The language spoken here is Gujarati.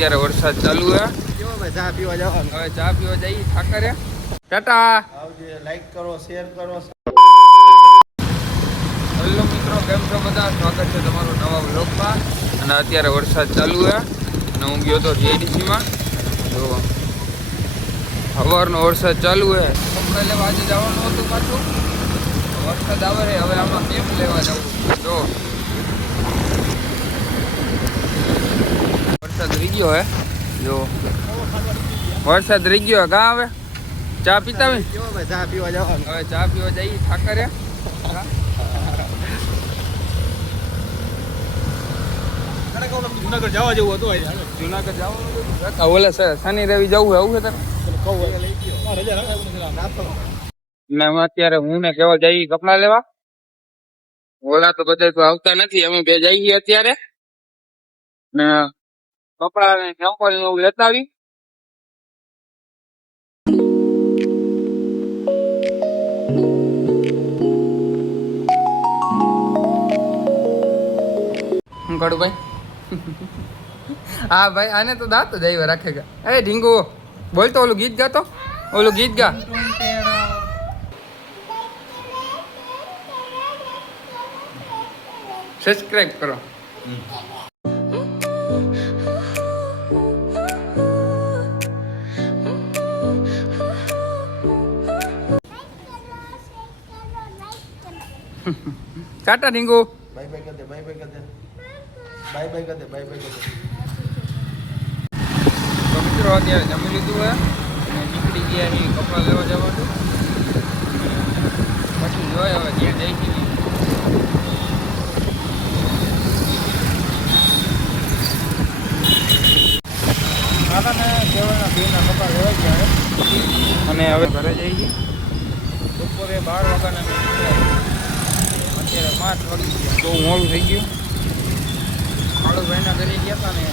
અત્યારે વરસાદ ચાલુ હે. ચા પીવા જવાનું. હવે ચા પીવા જઈએ ઠાકરે. ટાટા. આવજે, લાઈક કરો, શેર કરો. હેલો મિત્રો, કેમ છો બધા? સ્વાગત છે તમારું નવા વ્લોગમાં. અને અત્યારે વરસાદ ચાલુ હે અને હું ગયો તો જીઆઈડીસીમાં. જો સવારનો વરસાદ ચાલુ હે. કપડાં લેવા આજે જવાનું હતું પાછું. વરસાદ આવે છે, હવે આમાં કેમ લેવા જવું? જો વરસાદ રહી ગયો હે. જો વરસાદ રહી ગયો કાં આવે ચા પીતા હોય. ચા પીવા જવાનું. હવે ચા પીવા જઈએ ઠાકરે. જુનાગઢ જવા જેવું હતું. જુનાગઢ જવાનું ઓલે શનિ રવિ જવું આવું છે ને અત્યારે હું ને કેવા જઈએ કપડા લેવા. ઓલા તો બધા તો આવતા નથી, અમે બે જઈએ અત્યારે ને કપડા ને ચંપલ ને એવું લેતા આવી. હું કરું ભાઈ? હા ભાઈ, આને તો દાંત જ આવ્યા રાખેગા. એ ઢીંગુ બોલ તો, ઓલું ગીત ગાતો, ઓલું ગીત ગા. સબસ્ક્રાઇબ કરો. ટાટા ઢીંગુ. બાય બાય કર દે, બાય બાય કર દે, બાય બાય કર દે, બાય બાય કર દે. તો મિત્રો અત્યારે જમી લીધું હે અને નીકળી ગયા અહીં કપડાં લેવા જવાનું. પછી જોઈએ હવે ત્યાં જઈ છીએ. દાદાને કહેવાના બેના કપડાં લેવા ગયા અને હવે ઘરે જઈ છીએ. બપોરે 12 વાગ્યાના અત્યારે 5 વાગી ગયા. બહુ મોડું થઈ ગયું. કાળુભાઈના ઘરે ગયા હતા ને.